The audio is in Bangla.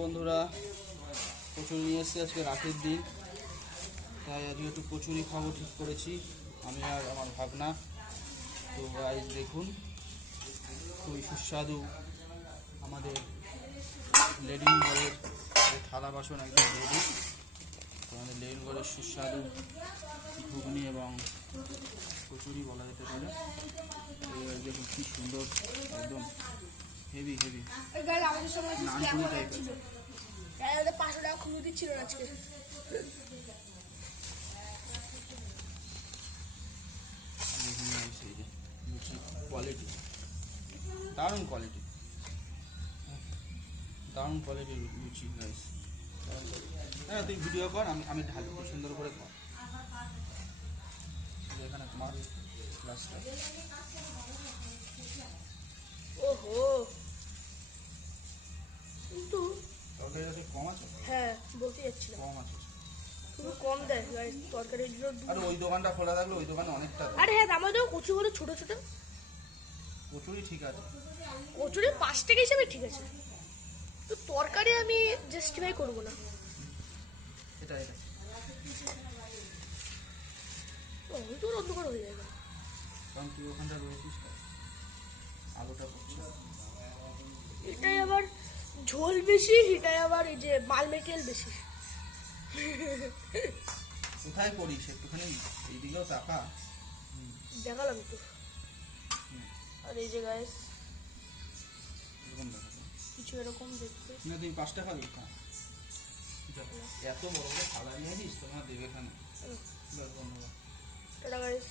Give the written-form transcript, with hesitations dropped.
বন্ধুরা, কচুরি নিয়ে এসেছি। আজকে রাতের দিন, তাই আজকে একটু কচুরি খাবো ঠিক করেছি আমি আর আমার ভাগনা। তো গাইস দেখুন, খুবই সুস্বাদু আমাদের লেডিন ঘরের থালা বাসন একদম রেডি। তো আমাদের লেডিন ঘরের সুস্বাদু ঘুগনি এবং কচুরি বলা যেতে পারে। দেখুন কি সুন্দর, একদম হেভি হেভি নানপুরি টাইপের। 500 টাকা খুলে দিচ্ছিল আজকে। কোয়ালিটি দারুণ, কোয়ালিটি দারুণ কোয়ালিটির লুচি গাইস। হ্যাঁ, তুই ভিডিও কর, আমি ঢালি সুন্দর করে কর। এখানে মার গ্লাসটা। ওহো, কিন্তু তরকারিটা কম আছে। হ্যাঁ, বলতে যাচ্ছিলাম কম আছে, খুব কম দেয় তরকারিগুলো। আর ওই দোকানটা খোলা থাকলে ওই দোকানে অনেকটা। আরে হ্যাঁ, আমাদের কচুগুলো ছোট ছোট। কচুরি ঠিক আছে, কচুরি 5 টাকা হিসেবে ঠিক আছে, তো তরকারি আমি জাস্টিফাই করবো না। এটা এটা তো অন্ধকার হয়ে যাবে, কারণ তুই ওখানটা রয়েছিস তো, আলোটা পড়ছে। এটাই আবার ঝোল বেশি, এটাই আবার এই যে মাল মেটেরিয়াল বেশি। কোথায় করিস একটুখানি এইদিকেও টাকা দেখালাম তো। আর এই যে গাইস এরকম দেখাবো কিছু এরকম দেখতে। না, তুই 5 টাকা দিস না। এত বড় বড় থালা নিয়ে দিস, তোমার দেবে এখানে। ধন্যবাদ। এটা গাইস